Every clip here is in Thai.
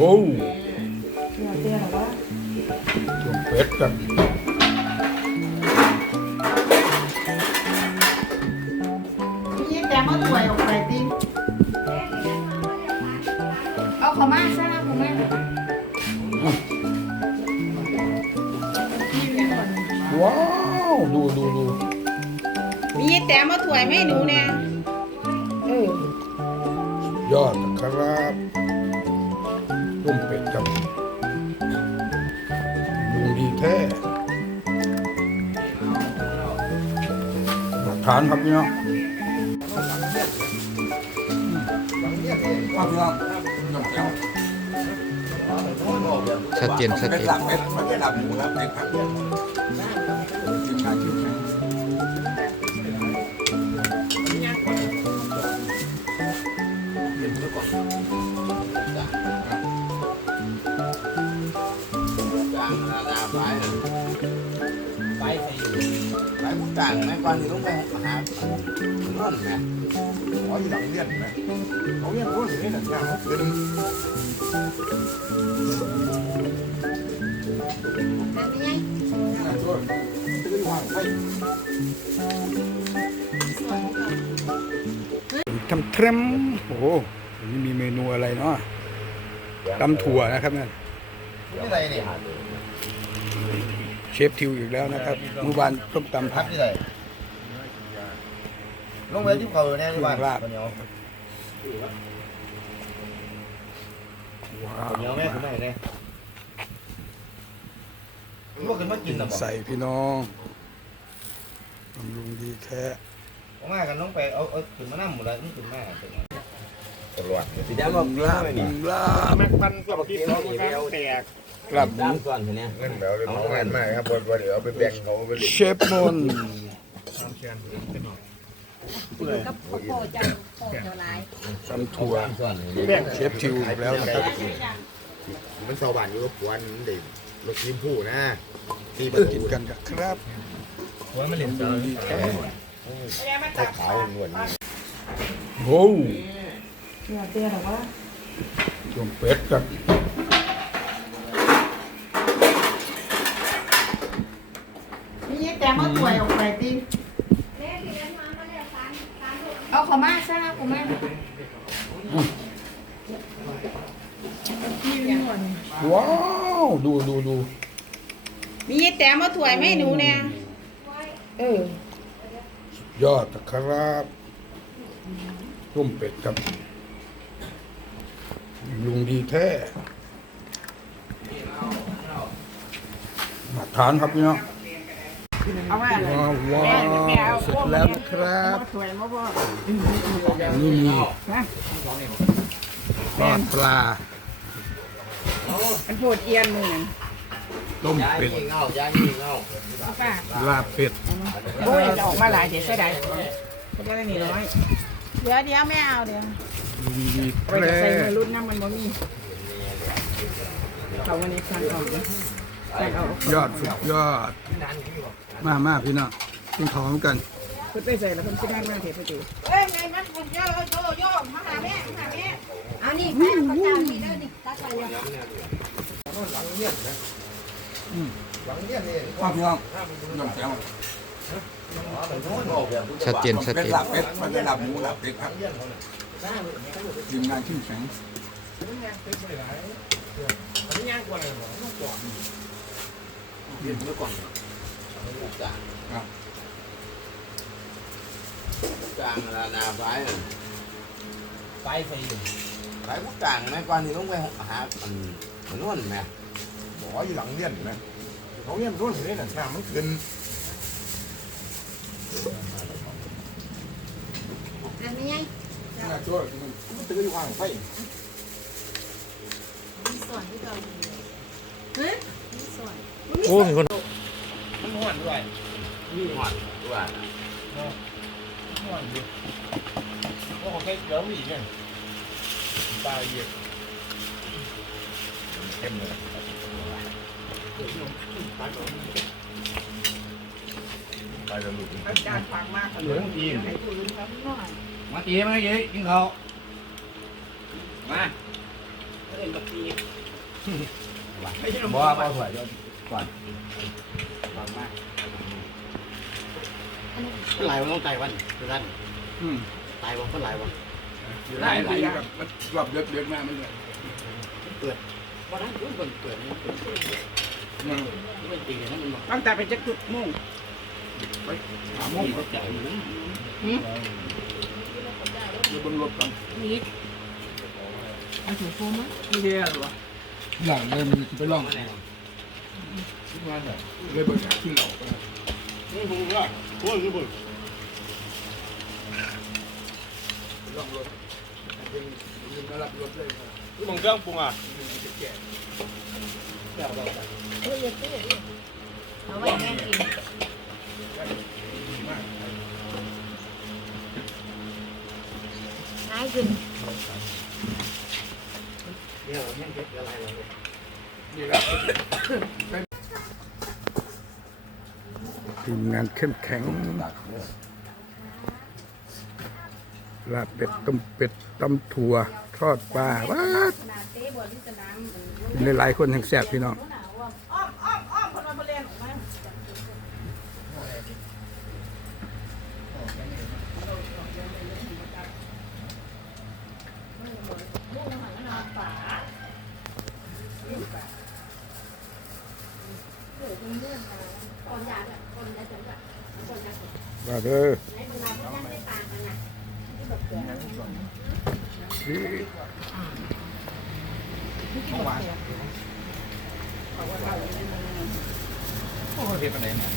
โอ้เดี๋ยวเตี้ยหรอวะจุ่มเป็ดกับพี่แต่มาถวยออกไปดิเอาเขามาซะนะผมแม่ว้าวดูดูดูมีแต่มาถวยไม่หนูเนี่ยเออยอดนะครับ จุ่มเป็ดกับลุงดีแท้หลักฐานครับพี่น้องว่าพี่น้องน้ำแก้วชัดเจนชัดเป็เจน หลับเป็ดมันไม่หลับหมูครับเด็กครับทีมงานทีมงานไปไปผู้ต่างไหมก่อนที่ลงไปหานุ่นไหมอ๋ออยู่หลังเลียนไหมเขาเลียนพ้นอยู่นี่นนี่ยมันเป็นแต่ไม่ไงน่ะตัวตื้อวางไว้ทำเทรมโอ้โหนนี้มีเมนูอะไรเนาะ ตำถั่วนะครับนั่นที่ไหนนี่เชฟทิวอีกแล้วนะครับเมื่อวานต้มตำพัผักกที่ไหนลงไปที่เขาแน่ที่บ้านลาบเหนียวว้าเหนียวแม่คุณแม่เนี่ยพวกกันมากินหรอใส่พี่น้องบำรุงดีแค่ผมมากันลงไปเอาเอาขึ้นมานั่งหมดเลยนี่ขึ้นมา ตลอดสีลาดำบบอกลาบลาบแม็กมันก็กินแล้วแตกกลับหมูดำก่อนเนี่ยเงินแบบเลยของงานมากครับบนเดี๋ยวไปแบ่งเขาไปเลยเชฟมนกับพ่อพ่อเจ้าพ่อเจ้าหลายตำถั่วก่อนเชฟทิวแล้วนะครับมันชาวบ้านอยู่กับกวนเด็กรถยิ้มผู้นะตีปเอระอตูกินกันครับว่ามันเหลี่ยมดีแค่ขาวๆนวลโอ้ เดี๋ยวเตี้ยหรอวะจุ่มเป็ดกับพี่แต่มาถวยออกไปดิเอาเขามาซะนะผมแม่ว้าวดูดูดูมีแต่มาถวยไม่หนูเนี่ยเออยอดนะครับจุ่มเป็ดกับ ลุงดีแท้หลักฐานครับพี่น้องเอาไว้อะไรว้าวว้าวเสร็จแล้วนะครับถวยมาบ่นี่มีทอดปลามันโพดเอียนมือนั่นต้มย้ายเป็ดยิงเอาย้ายยิงเอาเอาป่ะลาบเป็ดโอ้ยจะออกมาหลายเดี๋ยวใช่ได้ก็ได้นี่ร้อยเดี๋ยวเดี๋ยวไม่เอาเดี๋ยว ลุงดีไปแท้ใส่มือรุ่นน้ำมันบ่มีเขาวันนี้สั่งออกเลยสั่งเอายอดสุดยอด มามาพี่น้องกินของกันคุณไปใส่แล้วคุณคิดได้มากเถอะพ่อจูเอ้ยไงมันคุณย่อโยโย่มาหาแม่มาหาแม่เอานี่แม่เขาจ้างนี่เด้อนี่ตัดไปเลยว่าพี่น้องน้ำแก้วชัดเจนชัดเป็ดเจนหลับเป็ดมันจะหลับหมูหลับเป็ดครับ ทีมงานขึ้นแข็งกลางนาไปไปไปไปผู้ต่างไหมก่อนที่ลงไปหานุ่นไหมบอกว่าอยู่หลังเลียนนะเขาเลียนรุ่นอยู่นี่น่ะน้ำมันขึ้นอันนี้ไง น่า ช่วยมันตื้ออยู่ข้างไฟมีส่วนที่เราเฮ้ยมีส่วนโอ้มีคนมันห่อนด้วยนี่หอนด้วยห่อนดิว่าของใครเดี๋ยวอีเนี่ยตายเยอะเข้มเลยไปจะหลุดอาจารย์ฟังมากเลยให้ผู้รู้ครับหน่อย มาตีมาเยอะกินเขามาเอ็นบักทีบ่บ่ถอยก่อนก่อนมากหลายวันต้องตายวันคือท่านอืมตายวันก็หลายวันหลายหลายแบบมันรอบเดือดเดือดมากมันเลยวันนั้นยุ่งเปิดเปิดนี่อืมเป็นปีเลยนะมันบอกตั้งแต่ไปจักจุดมุ่งหาโมงเขาจ่าย มันเดี๋ยวเบนรถก่อนนี่เอาถูกโฟมมั้ยนี่เฮียหรอหลังเลยมันจะไปล่องมาแน่งานแบบเลยเบิกขึ้นเหล่าไปนี่ผมก็โอ้ยคือผมล่องรถยังยังมารับรถเลยคือมึงเครื่องปรุงอะแก่แก่เอาไว้แม่กินง่ายขึ้น เดี๋ยวแห้งเก็บอะไรเรา นี่แหละทีมงานเข้มแข็งลาบเป็ดต้มเป็ดตำถั่วทอดปลาว้าดกินหลายคนแห่งแซ่บพี่น้องอ้อมอ้อมอ้อมคนมาเรียนออก มาว่าเด้อนี่โอ้เฮ็ดอะไรเนี่ย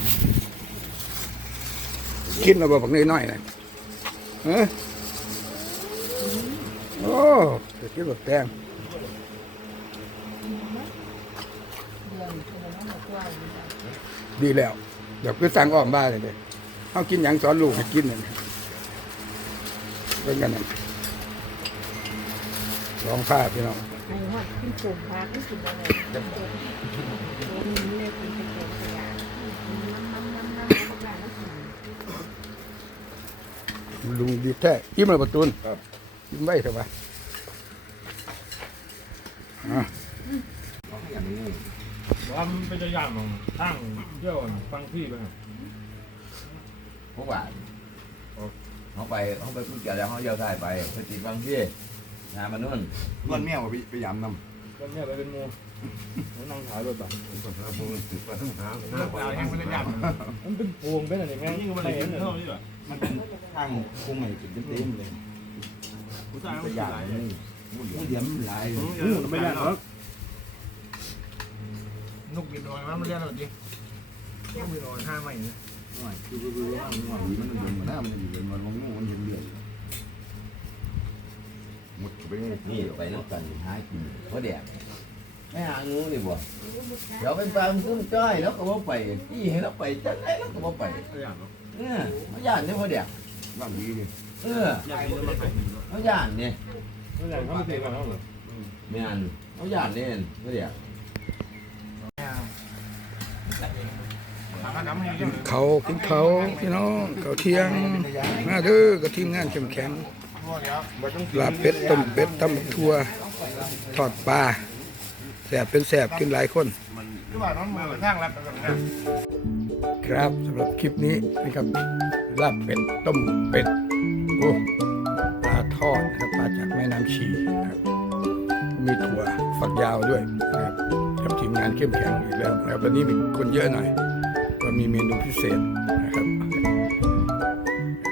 กินเราบอกน้อยๆหน่อยเฮ้โอ้จะกินแบบแตงดีแล้ว เดี๋ยวไปสั่งอ้อมบ้านเลยเด้เขากินหยังสอนลูกให้กินนั่นเป็นกันนั่นลองผ้าพี่น้องไอ้ฮอดขึ้นปุ่มพาขึ้นปุ่มอะไรเล่นเป็นเป็นขยะน้ำน้ำน้ำน้ำพวกนั้นลุงดีแท้ยิ้มเลยประตูนยิ้มไว้เถอะวะอะ ว่ามันเป็นตัวอย่างของตั้งเที่ยวฟังพี่ไปพวกว่าเขาไปเขาไปพูดกันแล้วเขาเยี่ยวได้ไปไปติดบางที่งานมันนู่นล้วนแมวไปไปยำนก็เนี่ยไปเป็นโมผมนั่งถ่ายรถไปำผมผมถือปลาทั้งหางเอาแห้งไปเลยยัมันเป็นพวงเป็นอะไรแม่งมันเห็นเท่านี้เหรอมันเป็นทางคุ้งใหม่กินเต็มเลยผู้ชายตัวอย่างนี่ผู้เดียมหลาย ไม่ยากหรอก นกบินลอยมามันเรียกอะไรดินกบินลอยห้าใหม่เนี่ยคือคือคือว่ามันมันเดินมาหน้ามันอยู่เลยมันมองงูมันเห็นเลือดหมดไปนี่ไปนักกันหากินเพราะแดดไม่หางูนี่บ่เดี๋ยวเป็นปลาคุ้มจ้อยแล้วก็บ่ไปพี่ให้เราไปจังไรแล้วก็บ่ไปไม่ยากหรอกเออมาย่านนี่เพราะแดดร่างดีเลยเอออยากกินแล้วมันไมาย่านนี่ไม่อยากเขาไม่ตีกันแล้วเหรอแม่นมาย่านนี่เพราะแดด เขากินเขาพี่น้องเขาเที่ยงมาเด้อกับทีมงานเข้มแข็งลาบเป็ดต้มเป็ดตำทั่วทอดปลาแสบเป็นแสบกินหลายคน ครับสำหรับคลิปนี้นะครับลาบเป็ดต้มเป็ดโอ้ปลาทอดนะครับปลาจากแม่น้ำชีนะครับมีถั่วฝักยาวด้วยนะครับ ทีมงานเข้มแข็งอีกแล้วนะครับวันนี้มีคนเยอะหน่อยว่ามีเมนูพิเศษนะครับ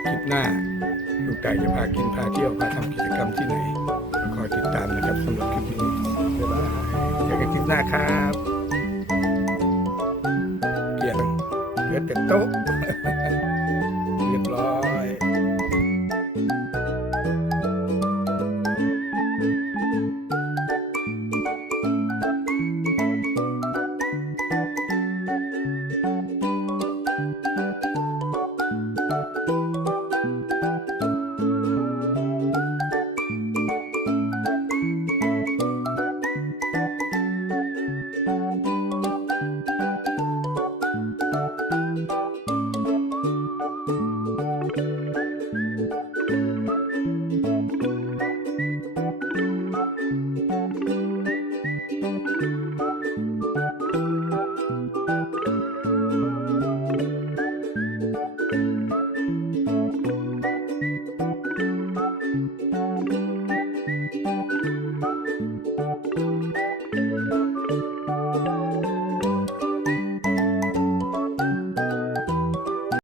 คลิปหน้าลูกไก่จะพากินพาเที่ยวพาทำกิจกรรมที่ไหนก็คอยติดตามนะครับสำหรับคลิปนี้บ๊ายบายเจอกันคลิปหน้าครับเกี่ยงเหลือแต่โต๊ะ